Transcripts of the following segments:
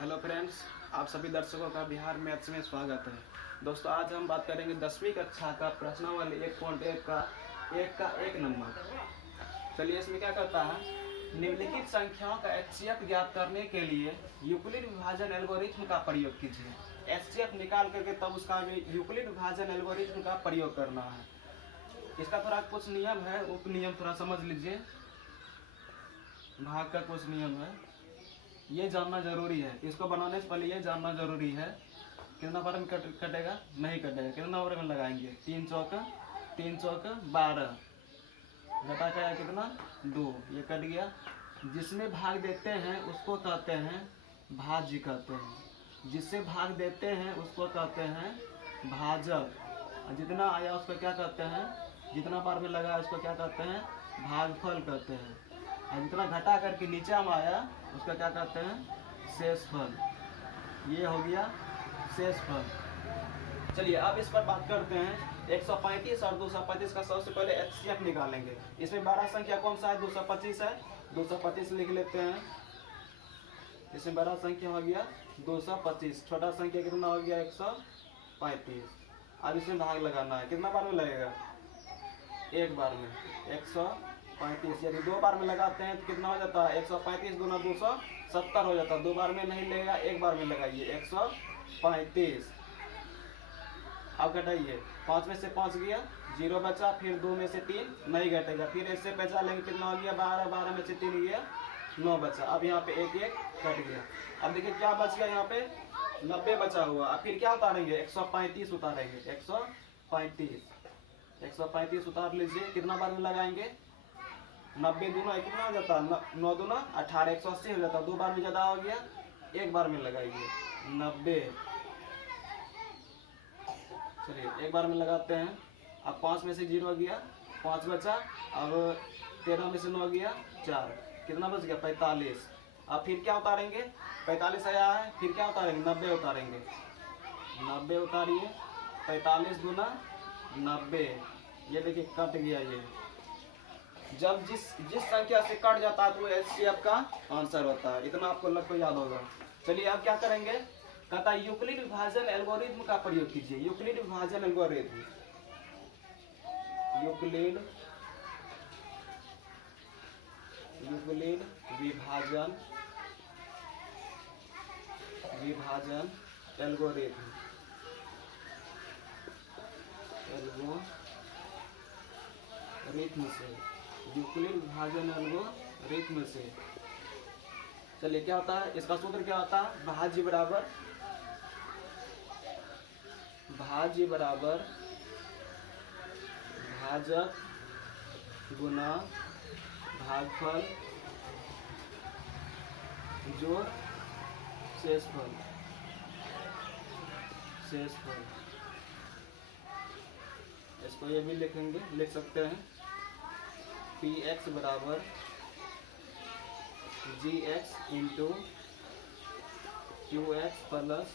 Hello friends, आप सभी दर्शकों का बिहार मैथ्स में स्वागत है। दोस्तों, आज हम बात करेंगे 10वीं कक्षा का प्रश्नावली 1.1 का एक नंबर। चलिए, इसमें क्या करता है, निम्नलिखित संख्याओं का एचसीएफ ज्ञात करने के लिए यूक्लिड विभाजन एल्गोरिथ्म का प्रयोग कीजिए। एचसीएफ निकाल करके तब उसका यूक्लिड विभाजन एल्गोरिथ्म का प्रयोग करना है। इसका थोड़ा कुछ नियम है, उप नियम थोड़ा समझ लीजिए। भाग का कुछ नियम है, ये जानना जरूरी है। इसको बनाने से पहले ये जानना जरूरी है। कितना बार में कटेगा? नहीं कटेगा। कितना बार में लगाएंगे? 3 चौक 12, घटा का कितना? 2, ये कट गया। जिसमें भाग देते हैं उसको कहते हैं भाज्य कहते हैं। जिससे भाग देते हैं उसको कहते हैं भाजक। जितना आया उसको क्या कहते हैं? जितना बार में लगा उसको क्या कहते हैं? भागफल कहते हैं। और जितना घटा करके नीचे में आया उसका क्या कहते हैं? शेषफल। ये हो गया शेषफल। चलिए, अब इस पर बात करते हैं। 135 और 225 का सबसे पहले एचसीएफ निकालेंगे। इसमें बड़ा संख्या कौन सा है? 225 है। 225 लिख लेते हैं। इसमें बड़ा संख्या हो गया 225। छोटा संख्या कितना हो गया? 135। अब इसमें भाग लगाना है। कितना बार में लगेगा? एक बार में। 135 यदि 2 बार में लगाते हैं तो कितना हो जाता है? 135 गुना 270 हो जाता है। 2 बार में नहीं लगेगा, एक बार में लगाइए। 135। अब घटाइए, 5 में से 5 गया, 0 बचा। फिर 2 में से 3 नहीं घटेगा। फिर ऐसे बचा लेंगे, कितना हो गया? 12। 12 में से 3 गया, 9 बचा। अब यहाँ पे 1 कट गया। अब देखिए क्या बच गया, यहाँ पे 90 बचा हुआ। अब फिर क्या उतारेंगे? 135 उतारेंगे। 135 उतार लीजिए। कितना बार में लगाएंगे? 90 दूना कितना हो जाता है? 9 दूना 18, 180 हो जाता है। 2 बार में ज़्यादा हो गया, एक बार में लगाइए 90। चलिए, एक बार में लगाते हैं। अब 5 में से 0 गया, 5 बचा। अब 13 में से 9 गया, 4। कितना बच गया? 45। अब फिर क्या उतारेंगे? 45 आया है, फिर क्या उतारेंगे? 90 उतारेंगे। 90 उतारिए। 45 गुना 90, ये देखिए कट गया। ये जब जिस संख्या से कट जाता है तो वो एचसीएफ का आंसर होता है। इतना आपको लगभग याद होगा। चलिए, अब क्या करेंगे? कहता है यूक्लिड विभाजन एल्गोरिथ्म का प्रयोग कीजिए। यूक्लिड विभाजन एल्गोरिथ्म, यूक्लिड विभाजन एल्गोरिथ्म से, यूक्लिड विभाजन एल्गोरिथ्म से। चलिए, क्या होता है? इसका सूत्र क्या होता है? भाज्य बराबर भाजक गुना भागफल जोड़ शेषफल। इसको ये भी लिख सकते हैं। px बराबर gx into qx plus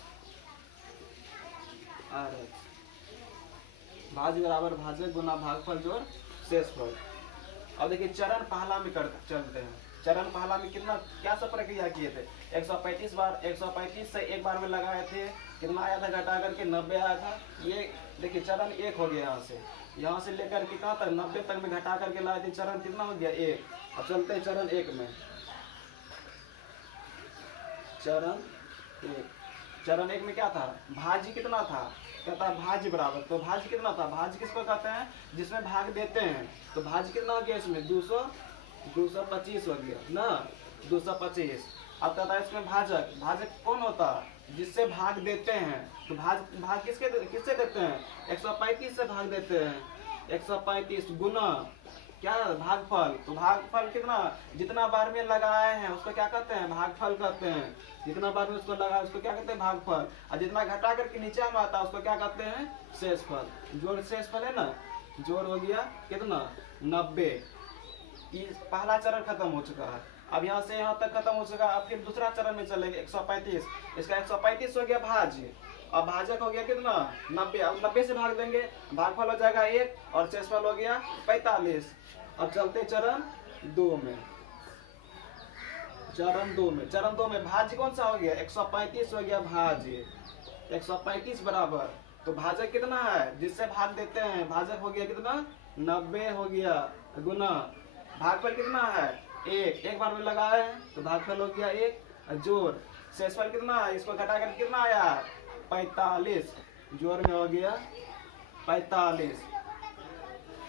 rx। भाज्य बराबर भाजक गुना भागफल जोड़ शेषफल। अब देखिए, चरण पहला में चलते हैं। चरण पहला में क्या सब प्रक्रिया किए थे? 135 से एक बार में लगाए थे। कितना आया था? घटा करके 90 आया था। ये देखिए चरण 1 हो गया। यहाँ से लेकर के कहाँ तक? 90 तक में घटा करके लाए थे। चरण कितना हो गया? 1। अब चलते हैं चरण 1 में। चरण 1 में क्या था? भाज्य कितना था? कहता है भाज्य बराबर। तो भाज्य कितना था? भाज्य किसको कहते हैं? जिसमें भाग देते हैं। तो भाज्य कितना हो गया? इसमें 225 हो गया ना, 225। अब कहता है इसमें भाजक कौन होता है? जिससे भाग देते हैं। तो भाग किससे देते हैं? 135 से भाग देते हैं। 135 गुना क्या? भागफल। तो भागफल कितना? जितना बार में लगाए हैं उसको क्या कहते हैं? भागफल कहते हैं। जितना बार में उसको लगाए उसको क्या कहते हैं? भागफल। और जितना घटा करके नीचे में आता है उसको क्या कहते हैं? शेषफल। जोड़ शेषफल है ना। जोड़ हो गया कितना? 90। पहला चरण खत्म हो चुका है। अब यहाँ से यहाँ तक खत्म हो चुका है। अब फिर दूसरा चरण में चलेंगे। 135, इसका 135 हो गया भाज्य। अब भाजक हो गया कितना? 90। अब 90 से भाग देंगे, भागफल हो जाएगा 1 और शेषफल हो गया 45। अब चलते चरण 2 में। चरण दो में भाज्य कौन सा हो गया, 135 हो गया भाज्य, 135 बराबर, तो भाजक कितना है जिससे भाग देते हैं, भाजक हो गया कितना 90 हो गया, गुना भागफल कितना है एक बार में लगाए हैं तो भागफल हो गया 1, जोड़ शेषफल कितना है, इसको घटा कर कितना आया 45, जोड़ में हो गया 45।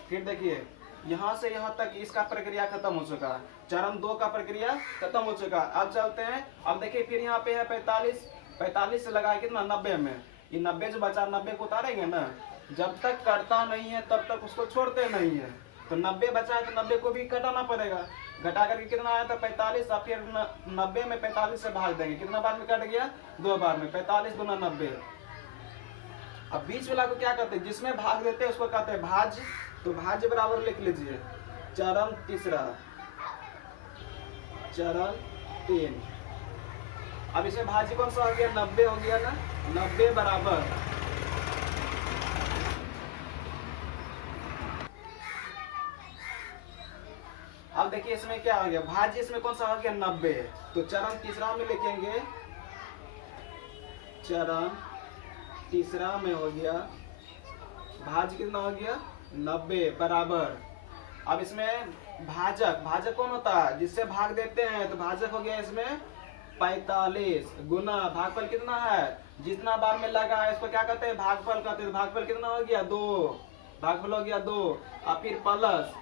फिर देखिए यहाँ से यहाँ तक इसका प्रक्रिया खत्म हो चुका है, चरण 2 का प्रक्रिया खत्म हो चुका है। अब चलते हैं, अब देखिए फिर यहाँ पे है 45 से लगाए कितना 90 में, ये 90 जो बचा 90 को उतारेंगे ना, जब तक करता नहीं है तब तक उसको छोड़ते नहीं है, तो 90 बचा है तो 90 को भी घटाना पड़ेगा, घटा करके कितना आया था 45, और फिर 90 में 45 से भाग देंगे, कितना बार में कट गया 2 बार में, 45 गुना 90। अब बीच वाला को क्या कहते हैं, जिसमें भाग देते हैं उसको कहते हैं भाज्य, तो भाज्य बराबर लिख लीजिए चरण तीसरा, चरण 3। अब इसमें भाज्य कौन सा हो गया 90 हो गया ना, 90 बराबर अब देखिए इसमें क्या हो गया भाज्य, इसमें कौन सा हो गया 90, तो चरण तीसरा में लिखेंगे, चरण तीसरा में हो गया भाज्य कितना हो गया 90 बराबर। अब इसमें भाजक कौन होता है जिससे भाग देते हैं, तो भाजक हो गया इसमें 45 गुना भागफल कितना है, जितना बार में लगा है इसको क्या कहते हैं भागफल कहते हैं, भागफल कितना हो गया 2, भागफल हो गया 2, और फिर प्लस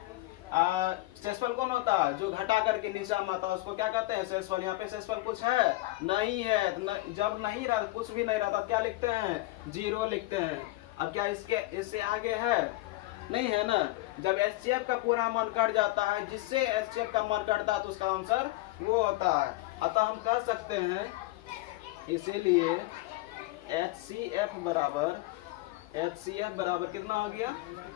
शेषफल कौन होता है जो घटा करके नीचा में आता है उसको क्या कहते हैं शेषफल। यहाँ पे शेषफल कुछ है नहीं है, तो जब नहीं रहा कुछ भी नहीं रहता क्या लिखते हैं 0 लिखते हैं। अब क्या इससे आगे है नहीं है ना, जब एचसीएफ का पूरा मान कट जाता है, जिससे एचसीएफ का मान कटता है तो उसका आंसर वो होता है। अतः हम कह सकते हैं इसीलिए HCF बराबर कितना हो गया,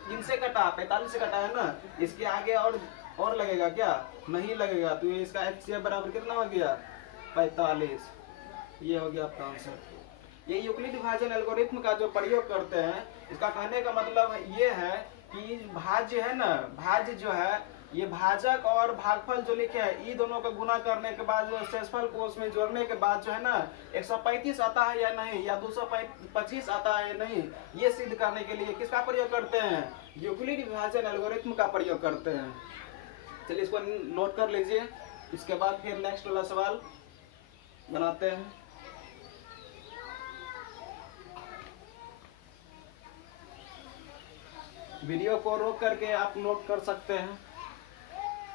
किनसे कटा 45 से कटा है ना, इसके आगे और लगेगा क्या नहीं लगेगा, तो ये इसका HCF बराबर कितना हो गया 45, ये हो गया आपका आंसर। ये यूक्लिड विभाजन एल्गोरिथम का जो प्रयोग करते हैं, इसका कहने का मतलब ये है कि भाज्य है ना, भाज्य जो है ये भाजक और भागफल जो लिखे हैं, ये दोनों को गुना करने के बाद जो शेषफल को उसमें जोड़ने के बाद जो है ना 135 आता है या नहीं, या 225 आता है या नहीं, ये सिद्ध करने के लिए किसका प्रयोग करते हैं, यूक्लिड विभाजन एल्गोरिथम का प्रयोग करते हैं। चलिए इसको नोट कर लीजिए, इसके बाद फिर नेक्स्ट वाला सवाल बनाते हैं। वीडियो को रोक करके आप नोट कर सकते हैं।